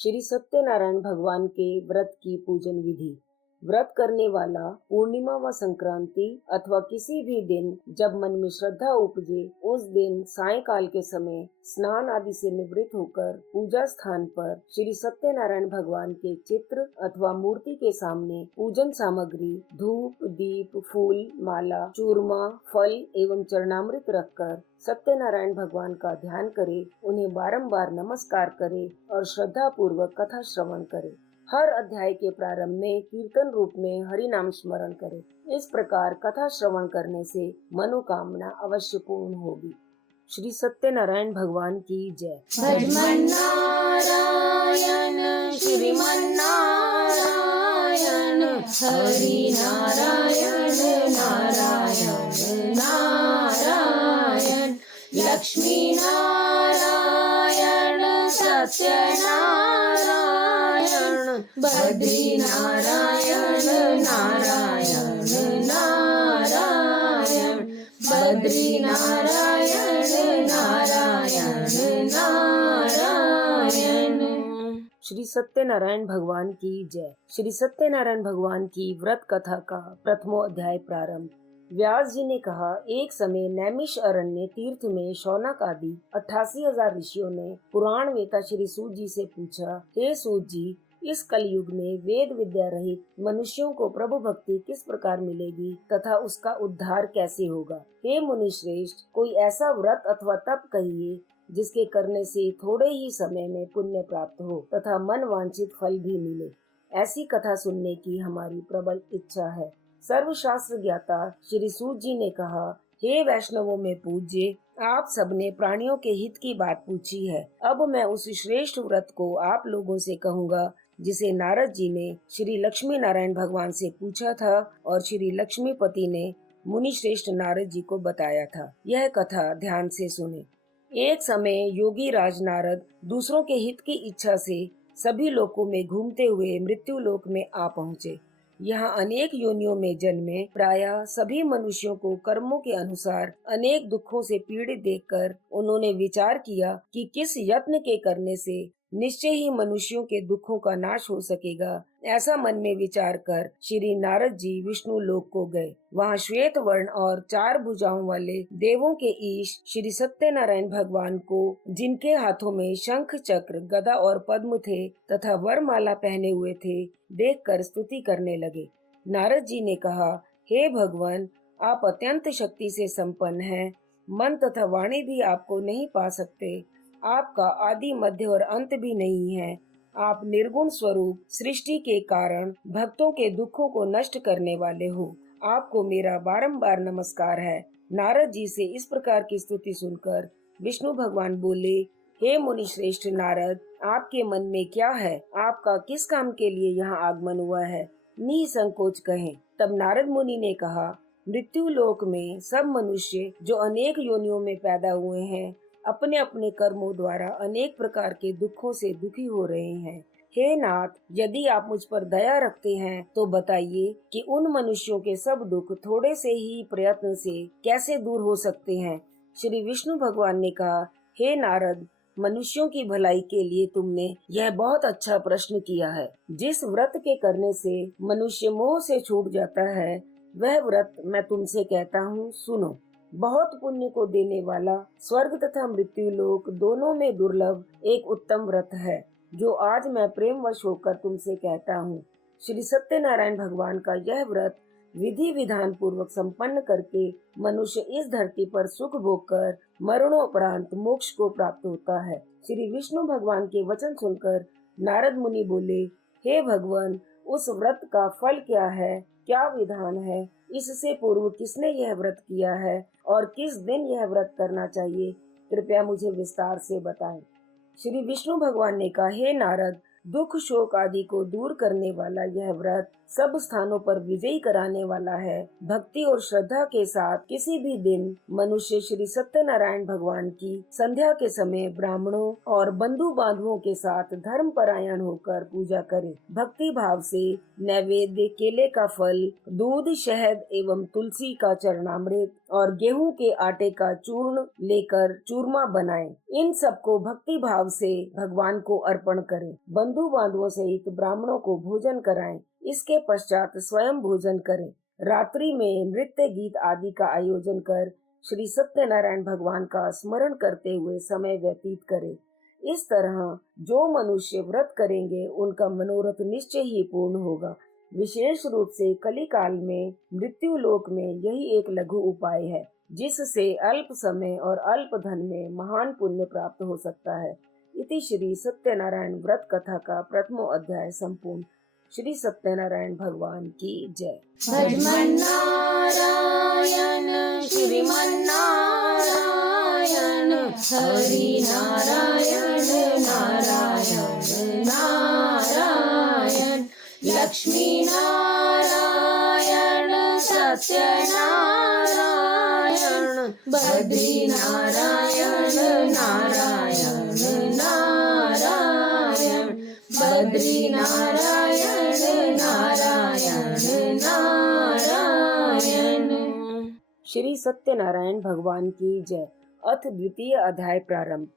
श्री सत्यनारायण भगवान के व्रत की पूजन विधि। व्रत करने वाला पूर्णिमा व संक्रांति अथवा किसी भी दिन जब मन में श्रद्धा उपजे, उस दिन सायंकाल के समय स्नान आदि से निवृत्त होकर पूजा स्थान पर श्री सत्यनारायण भगवान के चित्र अथवा मूर्ति के सामने पूजन सामग्री धूप, दीप, फूल, माला, चूरमा, फल एवं चरणामृत रखकर सत्यनारायण भगवान का ध्यान करे, उन्हें बारंबार नमस्कार करे और श्रद्धा पूर्वक कथा श्रवण करे। हर अध्याय के प्रारंभ में कीर्तन रूप में हरि नाम स्मरण करें। इस प्रकार कथा श्रवण करने से मनोकामना अवश्य पूर्ण होगी। श्री सत्यनारायण भगवान की जय। भजमन नारायण श्रीमन नारायण हरि नारायण नारायण नारायण लक्ष्मी नारायण सत्यनारायण बद्री नारायण नारायण नारायण बद्री नारायण नारायण नारायण। श्री सत्यनारायण भगवान की जय। श्री सत्यनारायण भगवान की व्रत कथा का प्रथमो अध्याय प्रारंभ। व्यास जी ने कहा, एक समय नैमिष अरण्य तीर्थ में शौनक आदि 88,000 ऋषियों ने पुराण वेता श्री सूत जी से पूछा, हे सूत जी, इस कलयुग में वेद विद्या रहित मनुष्यों को प्रभु भक्ति किस प्रकार मिलेगी तथा उसका उद्धार कैसे होगा। हे मुनि श्रेष्ठ, कोई ऐसा व्रत अथवा तप कहिए जिसके करने से थोड़े ही समय में पुण्य प्राप्त हो तथा मन वांछित फल भी मिले। ऐसी कथा सुनने की हमारी प्रबल इच्छा है। सर्वशास्त्र ज्ञाता श्री सूत जी ने कहा, हे वैष्णवों में पूज्य, आप सबने प्राणियों के हित की बात पूछी है। अब मैं उस श्रेष्ठ व्रत को आप लोगों से कहूँगा जिसे नारद जी ने श्री लक्ष्मी नारायण भगवान से पूछा था और श्री लक्ष्मीपति ने मुनि श्रेष्ठ नारद जी को बताया था। यह कथा ध्यान से सुने। एक समय योगी राज नारद दूसरों के हित की इच्छा से सभी लोकों में घूमते हुए मृत्यु लोक में आ पहुँचे। यहाँ अनेक योनियों में जन्मे प्रायः सभी मनुष्यों को कर्मों के अनुसार अनेक दुखों से पीड़ित देखकर उन्होंने विचार किया कि किस यत्न के करने से निश्चय ही मनुष्यों के दुखों का नाश हो सकेगा। ऐसा मन में विचार कर श्री नारद जी विष्णु लोक को गए। वहाँ श्वेत वर्ण और 4 भुजाओं वाले देवों के ईश श्री सत्यनारायण भगवान को, जिनके हाथों में शंख, चक्र, गदा और पद्म थे तथा वरमाला पहने हुए थे, देखकर स्तुति करने लगे। नारद जी ने कहा, हे भगवान, आप अत्यंत शक्ति से संपन्न हैं। मन तथा वाणी भी आपको नहीं पा सकते। आपका आदि, मध्य और अंत भी नहीं है। आप निर्गुण स्वरूप, सृष्टि के कारण, भक्तों के दुखों को नष्ट करने वाले हो। आपको मेरा बारंबार नमस्कार है। नारद जी से इस प्रकार की स्तुति सुनकर विष्णु भगवान बोले, हे मुनि श्रेष्ठ नारद, आपके मन में क्या है? आपका किस काम के लिए यहाँ आगमन हुआ है? निसंकोच कहें। तब नारद मुनि ने कहा, मृत्यु लोक में सब मनुष्य जो अनेक योनियों में पैदा हुए हैं, अपने अपने कर्मों द्वारा अनेक प्रकार के दुखों से दुखी हो रहे हैं। हे नाथ, यदि आप मुझ पर दया रखते हैं तो बताइए कि उन मनुष्यों के सब दुख थोड़े से ही प्रयत्न से कैसे दूर हो सकते हैं। श्री विष्णु भगवान ने कहा, हे नारद, मनुष्यों की भलाई के लिए तुमने यह बहुत अच्छा प्रश्न किया है। जिस व्रत के करने से मनुष्य मोह से छूट जाता है, वह व्रत मैं तुमसे कहता हूँ, सुनो। बहुत पुण्य को देने वाला, स्वर्ग तथा मृत्यु लोक दोनों में दुर्लभ एक उत्तम व्रत है, जो आज मैं प्रेम वश होकर तुमसे कहता हूँ। श्री सत्यनारायण भगवान का यह व्रत विधि विधान पूर्वक संपन्न करके मनुष्य इस धरती पर सुख भोग कर मरणोपरांत मोक्ष को प्राप्त होता है। श्री विष्णु भगवान के वचन सुनकर नारद मुनि बोले, हे भगवान, उस व्रत का फल क्या है? क्या विधान है? इससे पूर्व किसने यह व्रत किया है और किस दिन यह व्रत करना चाहिए? कृपया मुझे विस्तार से बताएं। श्री विष्णु भगवान ने कहा, हे नारद, दुख शोक आदि को दूर करने वाला यह व्रत सब स्थानों पर विजयी कराने वाला है। भक्ति और श्रद्धा के साथ किसी भी दिन मनुष्य श्री सत्यनारायण भगवान की संध्या के समय ब्राह्मणों और बंधु बांधवों के साथ धर्म परायण होकर पूजा करे। भक्ति भाव से नैवेद्य, केले का फल, दूध, शहद एवं तुलसी का चरणामृत और गेहूं के आटे का चूर्ण लेकर चूरमा बनाएं। इन सबको भक्ति भाव से भगवान को अर्पण करें। बंधु बांधवों सहित ब्राह्मणों को भोजन कराएं। इसके पश्चात स्वयं भोजन करें। रात्रि में नृत्य गीत आदि का आयोजन कर श्री सत्यनारायण भगवान का स्मरण करते हुए समय व्यतीत करें। इस तरह जो मनुष्य व्रत करेंगे उनका मनोरथ निश्चय ही पूर्ण होगा। विशेष रूप से कली काल में मृत्यु लोक में यही एक लघु उपाय है जिससे अल्प समय और अल्प धन में महान पुण्य प्राप्त हो सकता है। इति श्री सत्यनारायण व्रत कथा का प्रथमो अध्याय संपूर्ण। श्री सत्यनारायण भगवान की जय। भजमन नारायण श्रीमन्नारायण हरि नारायण नारायण नारायण लक्ष्मी नारायण सत्य नारायण बद्री नारायण नारायण नारायण बद्री नारायण नारायण नारायण। श्री सत्यनारायण भगवान की जय। अथ द्वितीय अध्याय प्रारंभ।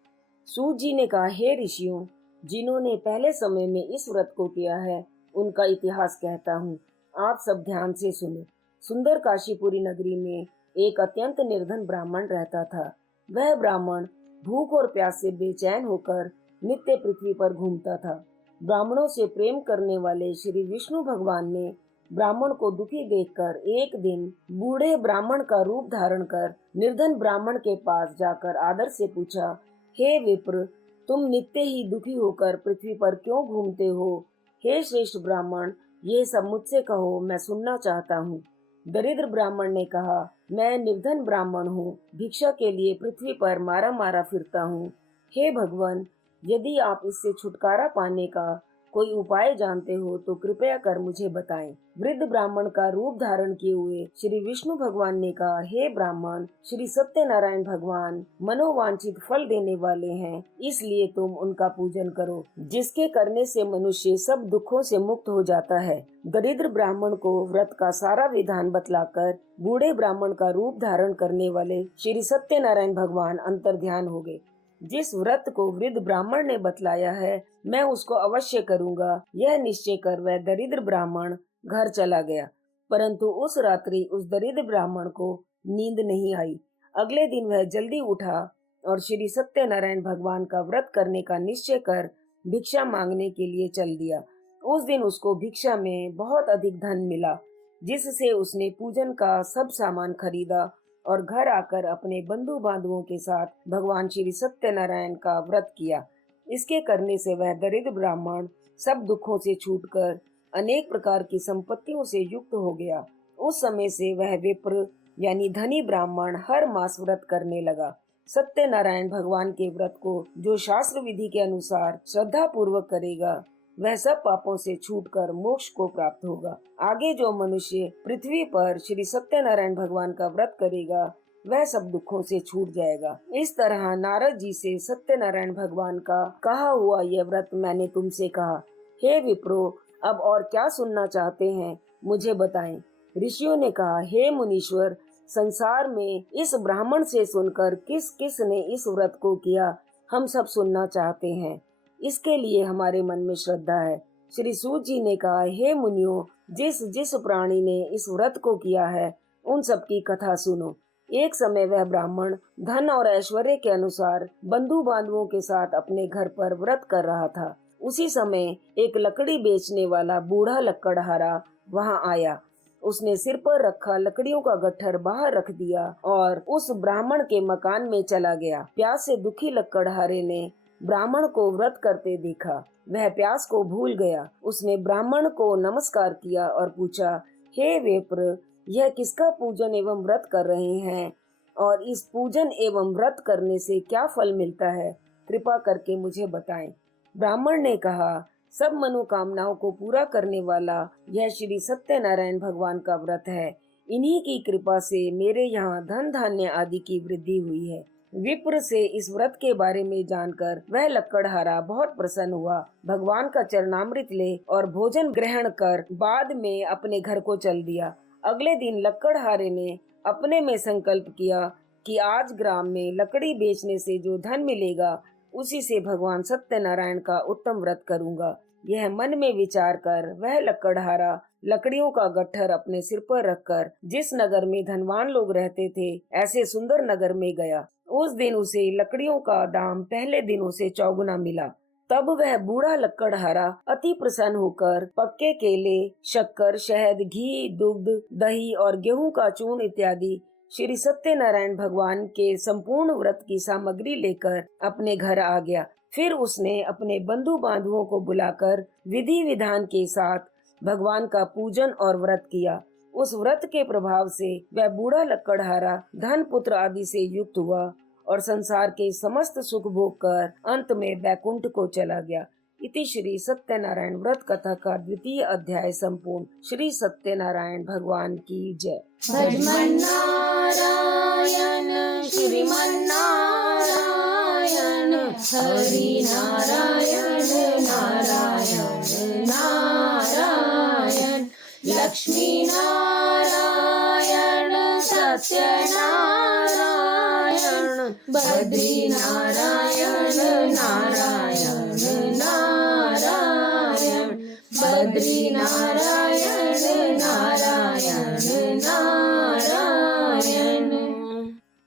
सूत जी ने कहा, हे ऋषियों, जिन्होंने पहले समय में इस व्रत को किया है उनका इतिहास कहता हूँ, आप सब ध्यान से सुने। सुंदर काशीपुरी नगरी में एक अत्यंत निर्धन ब्राह्मण रहता था। वह ब्राह्मण भूख और प्यास से बेचैन होकर नित्य पृथ्वी पर घूमता था। ब्राह्मणों से प्रेम करने वाले श्री विष्णु भगवान ने ब्राह्मण को दुखी देखकर एक दिन बूढ़े ब्राह्मण का रूप धारण कर निर्धन ब्राह्मण के पास जाकर आदर से पूछा, हे विप्र, तुम नित्य ही दुखी होकर पृथ्वी पर क्यों घूमते हो? हे श्रेष्ठ ब्राह्मण, ये सब मुझसे कहो, मैं सुनना चाहता हूँ। दरिद्र ब्राह्मण ने कहा, मैं निर्धन ब्राह्मण हूँ, भिक्षा के लिए पृथ्वी पर मारा मारा फिरता हूँ। हे भगवान, यदि आप इससे छुटकारा पाने का कोई उपाय जानते हो तो कृपया कर मुझे बताएं। वृद्ध ब्राह्मण का रूप धारण किए हुए श्री विष्णु भगवान ने कहा, हे ब्राह्मण, श्री सत्यनारायण भगवान मनोवांछित फल देने वाले हैं, इसलिए तुम उनका पूजन करो, जिसके करने से मनुष्य सब दुखों से मुक्त हो जाता है। दरिद्र ब्राह्मण को व्रत का सारा विधान बतलाकर बूढ़े ब्राह्मण का रूप धारण करने वाले श्री सत्यनारायण भगवान अंतर्ध्यान हो गए। जिस व्रत को वृद्ध ब्राह्मण ने बतलाया है, मैं उसको अवश्य करूँगा, यह निश्चय कर वह दरिद्र ब्राह्मण घर चला गया। परंतु उस रात्रि उस दरिद्र ब्राह्मण को नींद नहीं आई। अगले दिन वह जल्दी उठा और श्री सत्यनारायण भगवान का व्रत करने का निश्चय कर भिक्षा मांगने के लिए चल दिया। उस दिन उसको भिक्षा में बहुत अधिक धन मिला, जिससे उसने पूजन का सब सामान खरीदा और घर आकर अपने बंधु बांधवों के साथ भगवान श्री सत्यनारायण का व्रत किया। इसके करने से वह दरिद्र ब्राह्मण सब दुखों से छूटकर अनेक प्रकार की संपत्तियों से युक्त हो गया। उस समय से वह विप्र यानी धनी ब्राह्मण हर मास व्रत करने लगा। सत्यनारायण भगवान के व्रत को जो शास्त्र विधि के अनुसार श्रद्धा पूर्वक करेगा, वह सब पापों से छूटकर मोक्ष को प्राप्त होगा। आगे जो मनुष्य पृथ्वी पर श्री सत्यनारायण भगवान का व्रत करेगा, वह सब दुखों से छूट जाएगा। इस तरह नारद जी से सत्यनारायण भगवान का कहा हुआ यह व्रत मैंने तुमसे कहा। हे विप्रो, अब और क्या सुनना चाहते हैं, मुझे बताएं। ऋषियों ने कहा, हे मुनीश्वर, संसार में इस ब्राह्मण से सुनकर किस किस ने इस व्रत को किया, हम सब सुनना चाहते हैं। इसके लिए हमारे मन में श्रद्धा है। श्री सूत जी ने कहा, हे मुनियों, जिस जिस प्राणी ने इस व्रत को किया है, उन सब की कथा सुनो। एक समय वह ब्राह्मण धन और ऐश्वर्य के अनुसार बंधु बांधवों के साथ अपने घर पर व्रत कर रहा था। उसी समय एक लकड़ी बेचने वाला बूढ़ा लकड़हारा वहां आया। उसने सिर पर रखा लकड़ियों का गट्ठर बाहर रख दिया और उस ब्राह्मण के मकान में चला गया। प्यास से दुखी लकड़हारे ने ब्राह्मण को व्रत करते देखा। वह प्यास को भूल गया। उसने ब्राह्मण को नमस्कार किया और पूछा, हे विप्र, यह किसका पूजन एवं व्रत कर रहे हैं और इस पूजन एवं व्रत करने से क्या फल मिलता है, कृपा करके मुझे बताएं। ब्राह्मण ने कहा, सब मनोकामनाओं को पूरा करने वाला यह श्री सत्यनारायण भगवान का व्रत है। इन्हीं की कृपा से मेरे यहाँ धन धान्य आदि की वृद्धि हुई है। विप्र से इस व्रत के बारे में जानकर वह लकड़हारा बहुत प्रसन्न हुआ। भगवान का चरणामृत ले और भोजन ग्रहण कर बाद में अपने घर को चल दिया। अगले दिन लकड़हारे ने अपने में संकल्प किया कि आज ग्राम में लकड़ी बेचने से जो धन मिलेगा उसी से भगवान सत्यनारायण का उत्तम व्रत करूंगा। यह मन में विचार कर वह लकड़हारा लकड़ियों का गट्ठर अपने सिर पर रखकर जिस नगर में धनवान लोग रहते थे ऐसे सुंदर नगर में गया। उस दिन उसे लकड़ियों का दाम पहले दिनों से चौगुना मिला। तब वह बूढ़ा लकड़हारा अति प्रसन्न होकर पक्के केले, शक्कर, शहद, घी, दुग्ध, दही और गेहूं का चूर्ण इत्यादि श्री सत्यनारायण भगवान के संपूर्ण व्रत की सामग्री लेकर अपने घर आ गया। फिर उसने अपने बंधु बांधुओं को बुलाकर विधि विधान के साथ भगवान का पूजन और व्रत किया। उस व्रत के प्रभाव से वह बूढ़ा लकड़हारा धन पुत्र आदि से युक्त हुआ और संसार के समस्त सुख भोग कर अंत में बैकुंठ को चला गया। इति श्री सत्यनारायण व्रत कथा का 2य अध्याय संपूर्ण। श्री सत्यनारायण भगवान की जय। भजमन नारायण श्रीमन नारायण हरि नारायण नारायण नारायण लक्ष्मी नारायण सत्य नारायण बद्री नारायण नारायण नारायण बद्री नारायण नारायण नारायण।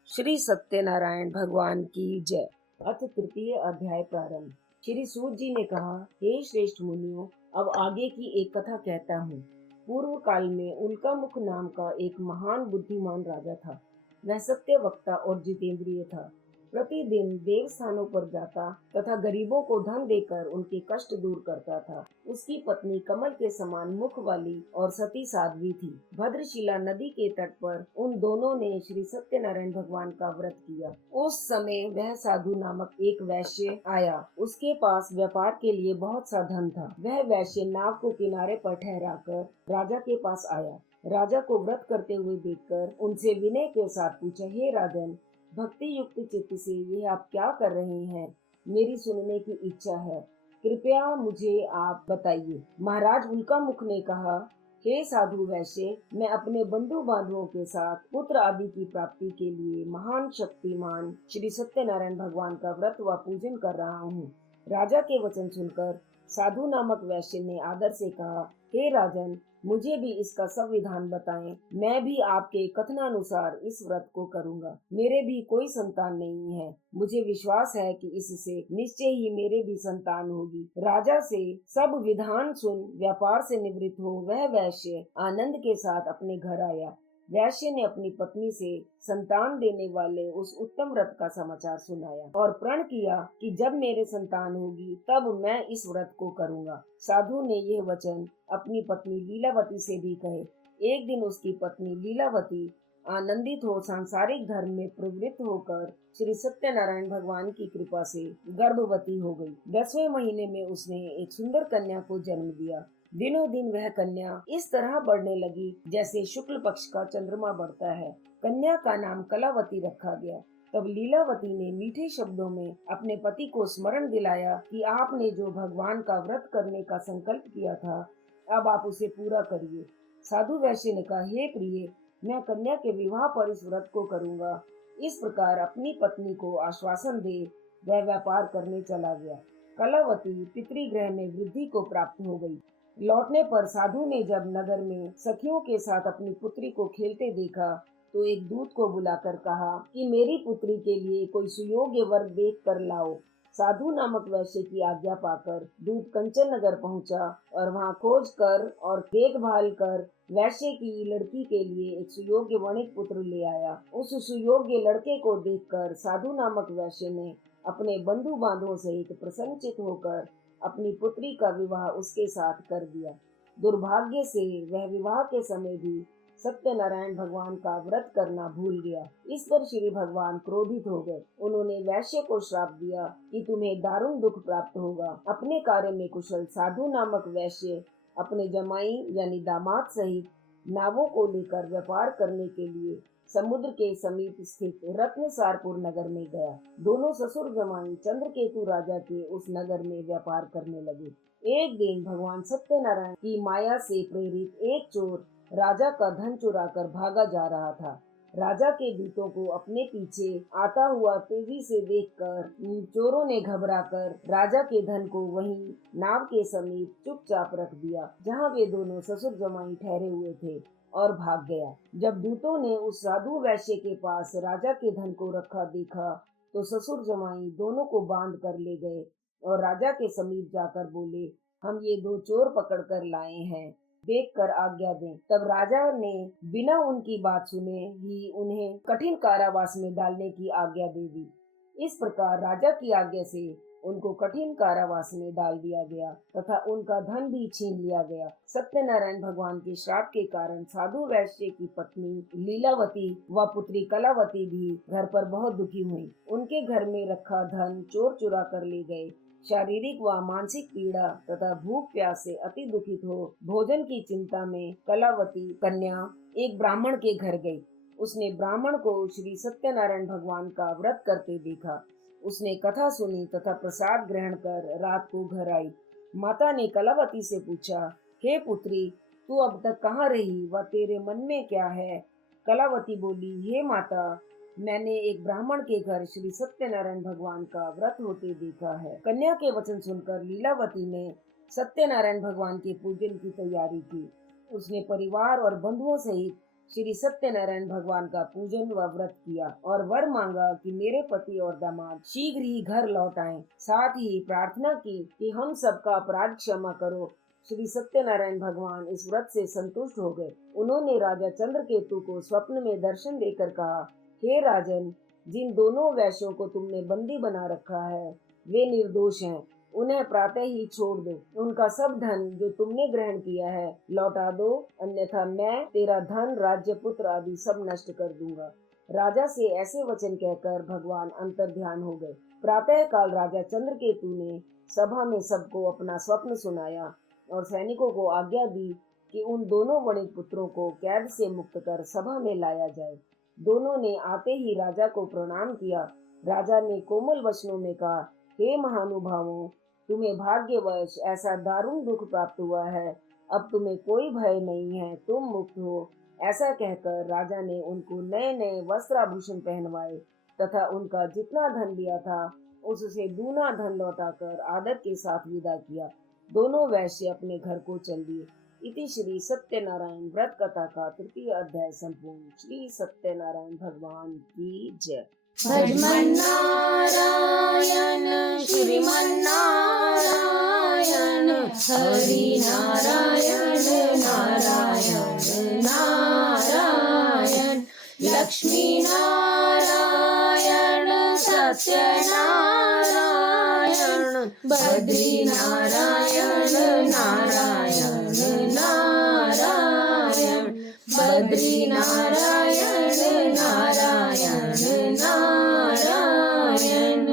श्री सत्यनारायण भगवान की जय। अथ 3य अध्याय प्रारंभ। श्री सूत जी ने कहा, हे श्रेष्ठ मुनियों, अब आगे की एक कथा कहता हूँ। पूर्व काल में उल्कामुख नाम का एक महान बुद्धिमान राजा था। वह सत्य वक्ता और जितेंद्रिय था। प्रतिदिन देव स्थानों पर जाता तथा गरीबों को धन देकर उनके कष्ट दूर करता था। उसकी पत्नी कमल के समान मुख वाली और सती साध्वी थी। भद्रशिला नदी के तट पर उन दोनों ने श्री सत्यनारायण भगवान का व्रत किया। उस समय वह साधु नामक एक वैश्य आया। उसके पास व्यापार के लिए बहुत सा धन था। वह वैश्य नाव को किनारे पर ठहराकर राजा के पास आया। राजा को व्रत करते हुए देखकर उनसे विनय के साथ पूछा, हे राजन, भक्ति युक्त चित्त से ये आप क्या कर रहे हैं? मेरी सुनने की इच्छा है, कृपया मुझे आप बताइए। महाराज उल्कामुख ने कहा, हे साधु वैश्य, मैं अपने बंधु बांधवों के साथ पुत्र आदि की प्राप्ति के लिए महान शक्तिमान श्री सत्यनारायण भगवान का व्रत व पूजन कर रहा हूँ। राजा के वचन सुनकर साधु नामक वैश्य ने आदर से कहा, हे राजन, मुझे भी इसका संविधान बताएं। मैं भी आपके कथनानुसार इस व्रत को करूंगा। मेरे भी कोई संतान नहीं है। मुझे विश्वास है कि इससे निश्चय ही मेरे भी संतान होगी। राजा से सब विधान सुन व्यापार से निवृत्त हो वह वैश्य आनंद के साथ अपने घर आया। वैश्य ने अपनी पत्नी से संतान देने वाले उस उत्तम व्रत का समाचार सुनाया और प्रण किया कि जब मेरे संतान होगी तब मैं इस व्रत को करूंगा। साधु ने यह वचन अपनी पत्नी लीलावती से भी कहे। एक दिन उसकी पत्नी लीलावती आनंदित हो सांसारिक धर्म में प्रवृत्त होकर श्री सत्यनारायण भगवान की कृपा से गर्भवती हो गई। 10वें महीने में उसने एक सुंदर कन्या को जन्म दिया। दिनों दिन वह कन्या इस तरह बढ़ने लगी जैसे शुक्ल पक्ष का चंद्रमा बढ़ता है। कन्या का नाम कलावती रखा गया। तब लीलावती ने मीठे शब्दों में अपने पति को स्मरण दिलाया कि आपने जो भगवान का व्रत करने का संकल्प किया था, अब आप उसे पूरा करिए। साधु वैश्य ने कहा, हे प्रिय, मैं कन्या के विवाह पर इस व्रत को करूंगा। इस प्रकार अपनी पत्नी को आश्वासन दे वह व्यापार करने चला गया। कलावती पितृगृह में वृद्धि को प्राप्त हो गई। लौटने पर साधु ने जब नगर में सखियों के साथ अपनी पुत्री को खेलते देखा तो एक दूत को बुलाकर कहा कि मेरी पुत्री के लिए कोई सुयोग्य वर देख कर लाओ। साधु नामक वैश्य की आज्ञा पाकर दूत कंचन नगर पहुंचा और वहां खोज कर और देखभाल कर वैश्य की लड़की के लिए एक सुयोग्य वणिक पुत्र ले आया। उस सुयोग्य लड़के को देखकर साधु नामक वैश्य ने अपने बंधु बांधवों सहित प्रसन्नचित होकर अपनी पुत्री का विवाह उसके साथ कर दिया। दुर्भाग्य से वह विवाह के समय भी सत्यनारायण भगवान का व्रत करना भूल गया। इस पर श्री भगवान क्रोधित हो गए। उन्होंने वैश्य को श्राप दिया कि तुम्हें दारुण दुख प्राप्त होगा। अपने कार्य में कुशल साधु नामक वैश्य अपने जमाई यानी दामाद सहित नावों को लेकर व्यापार करने के लिए समुद्र के समीप स्थित रत्नसारपुर नगर में गया। दोनों ससुर जमाई चंद्रकेतु राजा के उस नगर में व्यापार करने लगे। एक दिन भगवान सत्यनारायण की माया से प्रेरित एक चोर राजा का धन चुराकर भागा जा रहा था। राजा के दूतों को अपने पीछे आता हुआ तेजी से देखकर चोरों ने घबराकर राजा के धन को वहीं नाव के समीप चुपचाप रख दिया, जहां वे दोनों ससुर जमाई ठहरे हुए थे, और भाग गया। जब दूतों ने उस साधु वैश्य के पास राजा के धन को रखा देखा तो ससुर जमाई दोनों को बांध कर ले गए और राजा के समीप जाकर बोले, हम ये दो चोर पकड़ कर लाए हैं, देखकर आज्ञा दें। तब राजा ने बिना उनकी बात सुने ही उन्हें कठिन कारावास में डालने की आज्ञा दे दी। इस प्रकार राजा की आज्ञा से उनको कठिन कारावास में डाल दिया गया तथा उनका धन भी छीन लिया गया। सत्यनारायण भगवान के श्राप के कारण साधु वैश्य की पत्नी लीलावती व पुत्री कलावती भी घर पर बहुत दुखी हुई। उनके घर में रखा धन चोर चुरा कर ले गए। शारीरिक व मानसिक पीड़ा तथा भूख प्यास से अति दुखित हो भोजन की चिंता में कलावती कन्या एक ब्राह्मण के घर गई। उसने ब्राह्मण को श्री सत्यनारायण भगवान का व्रत करते देखा। उसने कथा सुनी तथा प्रसाद ग्रहण कर रात को घर आई। माता ने कलावती से पूछा, हे पुत्री, तू अब तक कहाँ रही व तेरे मन में क्या है? कलावती बोली, हे माता, मैंने एक ब्राह्मण के घर श्री सत्यनारायण भगवान का व्रत होते देखा है। कन्या के वचन सुनकर लीलावती ने सत्यनारायण भगवान के पूजन की तैयारी की। उसने परिवार और बंधुओं सहित श्री सत्यनारायण भगवान का पूजन व व्रत किया और वर मांगा कि मेरे पति और दामाद शीघ्र ही घर लौट आएं। साथ ही प्रार्थना की कि हम सबका अपराध क्षमा करो। श्री सत्यनारायण भगवान इस व्रत से संतुष्ट हो गए। उन्होंने राजा चंद्रकेतु को स्वप्न में दर्शन देकर कहा, हे राजन, जिन दोनों वैश्यों को तुमने बंदी बना रखा है वे निर्दोष हैं। उन्हें प्रातः ही छोड़ दो। उनका सब धन जो तुमने ग्रहण किया है लौटा दो, अन्यथा मैं तेरा धन, राज्य, पुत्र आदि सब नष्ट कर दूंगा। राजा से ऐसे वचन कहकर भगवान अंतर्ध्यान हो गए। प्रातः काल राजा चंद्रकेतु ने सभा में सबको अपना स्वप्न सुनाया और सैनिकों को आज्ञा दी कि उन दोनों वणिक पुत्रों को कैद से मुक्त कर सभा में लाया जाए। दोनों ने आते ही राजा को प्रणाम किया। राजा ने कोमल वचनों में कहा, हे महानुभावों, तुम्हें भाग्यवश ऐसा दारुण दुख प्राप्त हुआ है। अब तुम्हें कोई भय नहीं है, तुम मुक्त हो। ऐसा कहकर राजा ने उनको नए नए वस्त्र आभूषण पहनवाए तथा उनका जितना धन लिया था उससे दूना धन लौटाकर आदर के साथ विदा किया। दोनों वैश्य अपने घर को चल दिए। इति श्री सत्यनारायण व्रत कथा का 3य अध्याय संपूर्ण। श्री सत्यनारायण भगवान की जय। भजमन नारायण श्रीमन नारायण, हरि नारायण नारायण नारायण, लक्ष्मी नारायण सत्य नारायण, बद्री नारायण नारायण नारायण, बद्री नारायण नारायण नारायण।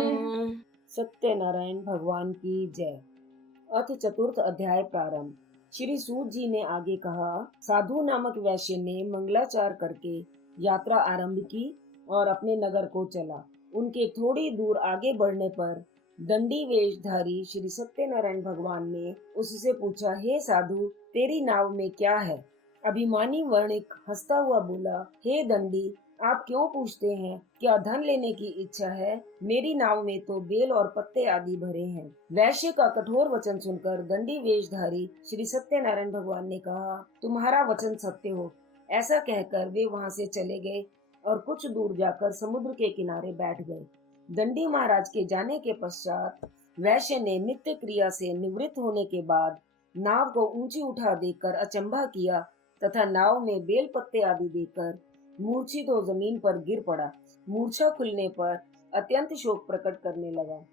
सत्यनारायण भगवान की जय। अथ 4th अध्याय प्रारंभ। श्री सूत जी ने आगे कहा, साधु नामक वैश्य ने मंगलाचार करके यात्रा आरंभ की और अपने नगर को चला। उनके थोड़ी दूर आगे बढ़ने पर दंडी वेशधारी श्री सत्यनारायण भगवान ने उससे पूछा, हे साधु, तेरी नाव में क्या है? अभिमानी वर्णिक हंसता हुआ बोला, हे दंडी, आप क्यों पूछते हैं? क्या धन लेने की इच्छा है? मेरी नाव में तो बेल और पत्ते आदि भरे हैं। वैश्य का कठोर वचन सुनकर दंडी वेशधारी श्री सत्यनारायण भगवान ने कहा, तुम्हारा वचन सत्य हो। ऐसा कहकर वे वहां से चले गए और कुछ दूर जाकर समुद्र के किनारे बैठ गए। दंडी महाराज के जाने के पश्चात वैश्य ने नित्य क्रिया से निवृत्त होने के बाद नाव को ऊंची उठा देखकर अचंभा किया तथा नाव में बेल पत्ते आदि देखकर मूर्छित हो जमीन पर गिर पड़ा। मूर्छा खुलने पर अत्यंत शोक प्रकट करने लगा।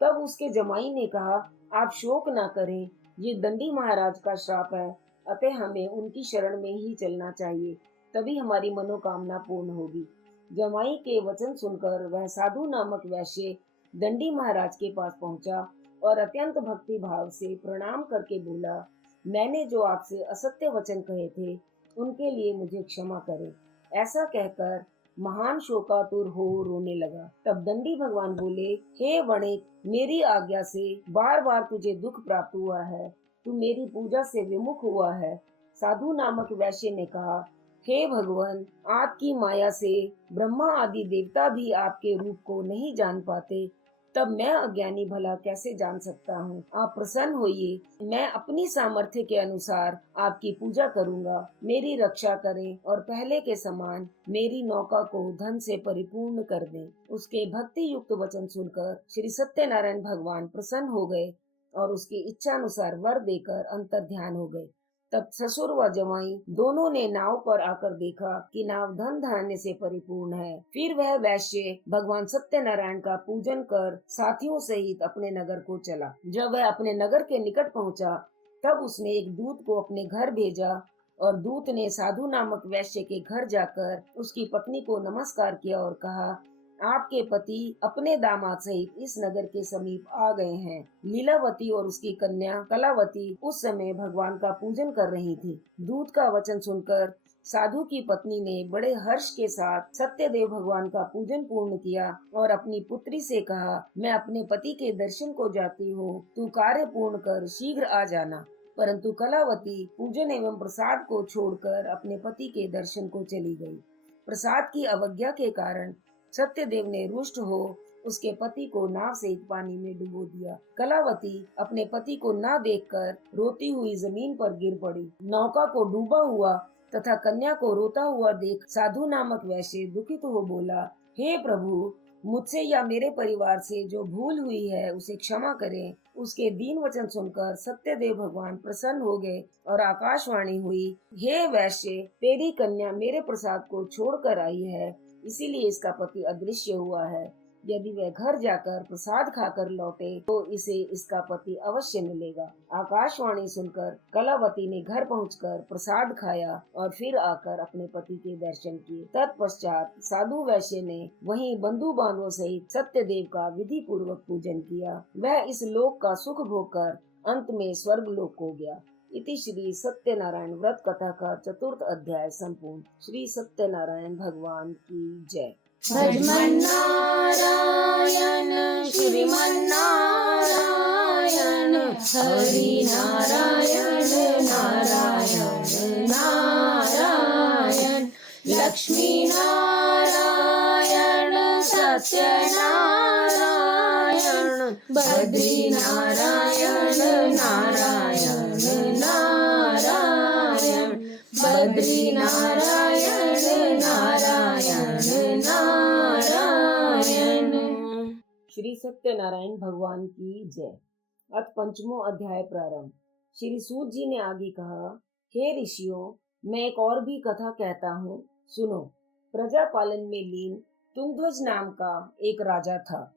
तब उसके जमाई ने कहा, आप शोक न करें, ये दंडी महाराज का श्राप है, अतः हमें उनकी शरण में ही चलना चाहिए, तभी हमारी मनोकामना पूर्ण होगी। जमाई के वचन सुनकर वह साधु नामक वैश्य दंडी महाराज के पास पहुंचा और अत्यंत भक्ति भाव से प्रणाम करके बोला, मैंने जो आपसे असत्य वचन कहे थे उनके लिए मुझे क्षमा करें। ऐसा कहकर महान शोकातुर हो रोने लगा। तब दंडी भगवान बोले, हे वणिक, मेरी आज्ञा से बार बार तुझे दुख प्राप्त हुआ है। तू मेरी पूजा से विमुख हुआ है। साधु नामक वैश्य ने कहा, हे भगवान, आपकी माया से ब्रह्मा आदि देवता भी आपके रूप को नहीं जान पाते, तब मैं अज्ञानी भला कैसे जान सकता हूँ। आप प्रसन्न होइए, मैं अपनी सामर्थ्य के अनुसार आपकी पूजा करूँगा। मेरी रक्षा करें और पहले के समान मेरी नौका को धन से परिपूर्ण कर दें। उसके भक्ति युक्त वचन सुनकर श्री सत्यनारायण भगवान प्रसन्न हो गए और उसकी इच्छा अनुसार वर देकर अंतर्ध्यान हो गए। तब ससुर व जवाई दोनों ने नाव पर आकर देखा कि नाव धन धान्य से परिपूर्ण है। फिर वह वैश्य भगवान सत्यनारायण का पूजन कर साथियों सहित अपने नगर को चला। जब वह अपने नगर के निकट पहुंचा, तब उसने एक दूत को अपने घर भेजा और दूत ने साधु नामक वैश्य के घर जाकर उसकी पत्नी को नमस्कार किया और कहा, आपके पति अपने दामाद सहित इस नगर के समीप आ गए हैं। लीलावती और उसकी कन्या कलावती उस समय भगवान का पूजन कर रही थी। दूत का वचन सुनकर साधु की पत्नी ने बड़े हर्ष के साथ सत्यदेव भगवान का पूजन पूर्ण किया और अपनी पुत्री से कहा, मैं अपने पति के दर्शन को जाती हूँ, तू कार्य पूर्ण कर शीघ्र आ जाना। परंतु कलावती पूजन एवं प्रसाद को छोड़कर अपने पति के दर्शन को चली गई। प्रसाद की अवज्ञा के कारण सत्यदेव ने रुष्ट हो उसके पति को नाव सहित पानी में डुबो दिया। कलावती अपने पति को न देखकर रोती हुई जमीन पर गिर पड़ी। नौका को डूबा हुआ तथा कन्या को रोता हुआ देख साधु नामक वैश्य दुखित हो बोला, हे प्रभु, मुझसे या मेरे परिवार से जो भूल हुई है उसे क्षमा करें। उसके दीन वचन सुनकर सत्यदेव भगवान प्रसन्न हो गए और आकाशवाणी हुई, हे वैश्य, तेरी कन्या मेरे प्रसाद को छोड़कर आई है, इसीलिए इसका पति अदृश्य हुआ है। यदि वह घर जाकर प्रसाद खाकर लौटे तो इसे इसका पति अवश्य मिलेगा। आकाशवाणी सुनकर कलावती ने घर पहुंचकर प्रसाद खाया और फिर आकर अपने पति के दर्शन किए। तत्पश्चात साधु वैश्य ने वहीं बंधु बांधवों सहित सत्यदेव का विधि पूर्वक पूजन किया। वह इस लोक का सुख भोग कर अंत में स्वर्ग लोक को गया। इति श्री सत्यनारायण व्रत कथा का 4th अध्याय संपूर्ण। श्री सत्यनारायण भगवान की जय। भजमन नारायण श्रीमन नारायण, हरि नारायण नारायण नारायण, लक्ष्मी नारायण सत्य नारायण, बद्री नारायण नारायण नारायण, बद्री नारायण नारायण नारायण। श्री सत्यनारायण भगवान की जय। अथ 5वां अध्याय प्रारंभ। श्री सूत जी ने आगे कहा, हे ऋषियों, मैं एक और भी कथा कहता हूँ, सुनो। प्रजा पालन में लीन तुंगध्वज नाम का एक राजा था।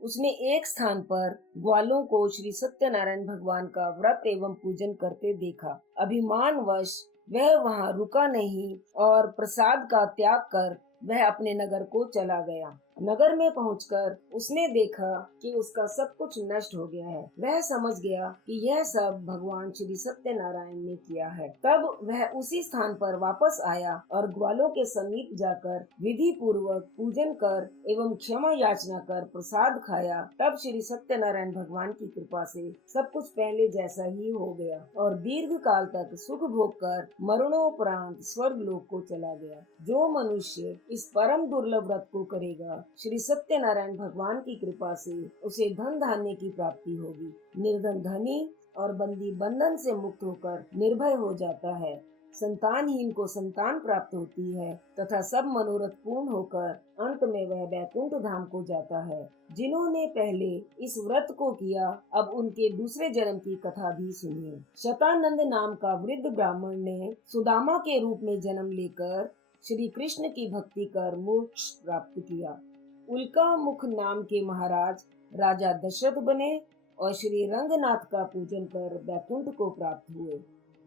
उसने एक स्थान पर ग्वालों को श्री सत्यनारायण भगवान का व्रत एवं पूजन करते देखा। अभिमानवश वह वहां रुका नहीं और प्रसाद का त्याग कर वह अपने नगर को चला गया। नगर में पहुंचकर उसने देखा कि उसका सब कुछ नष्ट हो गया है। वह समझ गया कि यह सब भगवान श्री सत्यनारायण ने किया है। तब वह उसी स्थान पर वापस आया और ग्वालों के समीप जाकर विधि पूर्वक पूजन कर एवं क्षमा याचना कर प्रसाद खाया। तब श्री सत्यनारायण भगवान की कृपा से सब कुछ पहले जैसा ही हो गया और दीर्घ काल तक सुख भोग कर मरणोपरांत स्वर्ग लोक को चला गया। जो मनुष्य इस परम दुर्लभ व्रत को करेगा, श्री सत्यनारायण भगवान की कृपा से उसे धन धान्य की प्राप्ति होगी। निर्धन धनी और बंदी बंधन से मुक्त होकर निर्भय हो जाता है। संतानहीन को संतान प्राप्त होती है तथा सब मनोरथ पूर्ण होकर अंत में वह वैकुंठ धाम को जाता है। जिन्होंने पहले इस व्रत को किया, अब उनके दूसरे जन्म की कथा भी सुनिए। शतानंद नाम का वृद्ध ब्राह्मण ने सुदामा के रूप में जन्म लेकर श्री कृष्ण की भक्ति कर मोक्ष प्राप्त किया। उल्का मुख नाम के महाराज राजा दशरथ बने और श्री रंगनाथ का पूजन कर वैकुंठ को प्राप्त हुए।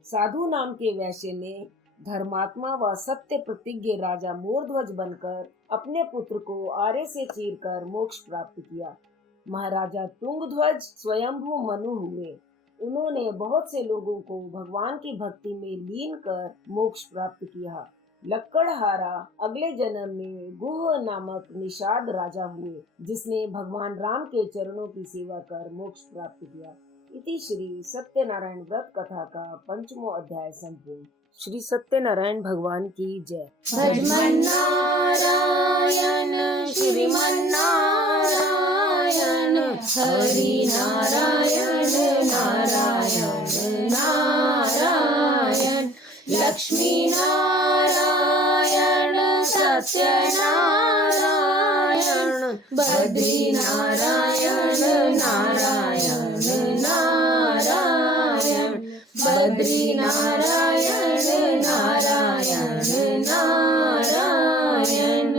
साधु नाम के वैश्य ने धर्मात्मा व सत्य प्रतिज्ञ राजा मोरध्वज बनकर अपने पुत्र को आरे से चीरकर मोक्ष प्राप्त किया। महाराजा तुंगध्वज स्वयंभू मनु हुए। उन्होंने बहुत से लोगों को भगवान की भक्ति में लीन कर मोक्ष प्राप्त किया। लक्कड़हारा अगले जन्म में गुह नामक निषाद राजा हुए, जिसने भगवान राम के चरणों की सेवा कर मोक्ष प्राप्त किया। इति श्री सत्यनारायण व्रत कथा का 5वां अध्याय संपूर्ण। श्री सत्यनारायण भगवान की जय। भजमन्नारायण श्रीमन्नारायण हरि नारायण नारायण नारायण लक्ष्मी नारायण सत्यनारायण बद्री नारायण नारायण नारायण बद्री नारायण नारायण नारायण।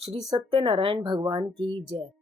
श्री सत्यनारायण भगवान की जय।